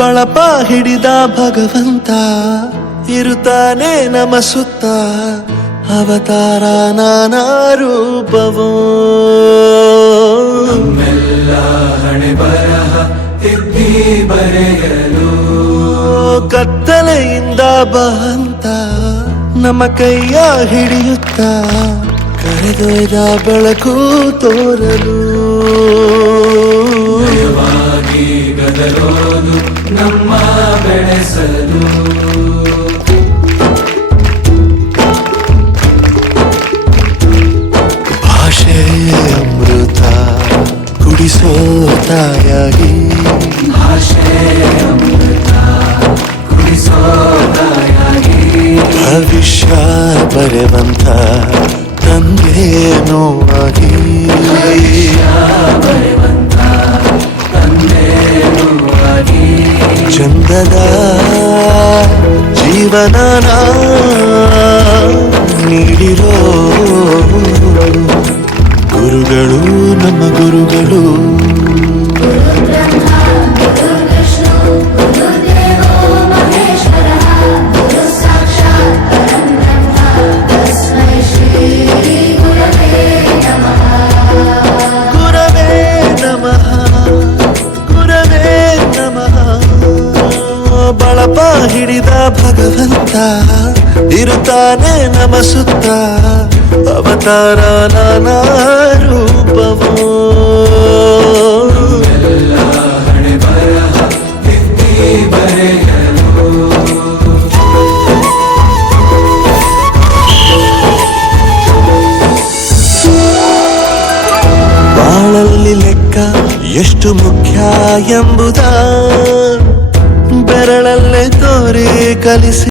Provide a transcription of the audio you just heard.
ಬಳಪ ಹಿಡಿದ ಭಗವಂತ ಇರುತ್ತಾನೆ ನಮ ಸುತ್ತ ಅವತಾರ ನಾನಾ ರೂಪವೋ ನಮ್ಮೆಲ್ಲ ಹಣೆ ಬರಹ ತಿದ್ದಿ ಬರೆಯಲು ಕತ್ತಲೆಯಿಂದ ಬಂತ ನಮ್ಮ ಕೈಯ ಹಿಡಿಯುತ್ತ ಕರೆದೊಯ್ದ ಬೆಳಕು ತೋರಲು ನಯವಾಗಿ ಗದರೋದು ನಮ್ಮ ಬೆಳೆಸಲು ಭಾಷೆ ಅಮೃತ ಕುಡಿಸೋ ತಾಯಾಗಿ ಭಾಷೆ ಅಮೃತ ಕುಡಿಸೋ ತಾಯಾಗಿ ಭವಿಷ್ಯ ಬರೆವಂತ ತಂದೆನೋ ಆಗಿ ಬರೆವಂತ ತಂದೆನೂ ಆಗಿ ಚಂದದ ಜೀವನನ ನೀಡಿರೋ ಗುರುಗಳು ನಮ್ಮ ಗುರುಗಳು ಬಳಪ ಹಿಡಿದ ಭಗವಂತ ಇರುತ್ತಾನೆ ನಮ ಸುತ್ತ ಅವತಾರ ನಾನಾ ರೂಪವೋ ಎಲ್ಲ ಹಣೆ ಬರಹ ತಿದ್ದಿ ಬರೆಯಲು ಬಾಳಲ್ಲಿ ಲೆಕ್ಕ ಎಷ್ಟು ಮುಖ್ಯ ಎಂಬುದ ಬೆರಳಲ್ಲೇ ತೋರಿ ಕಲಿಸಿ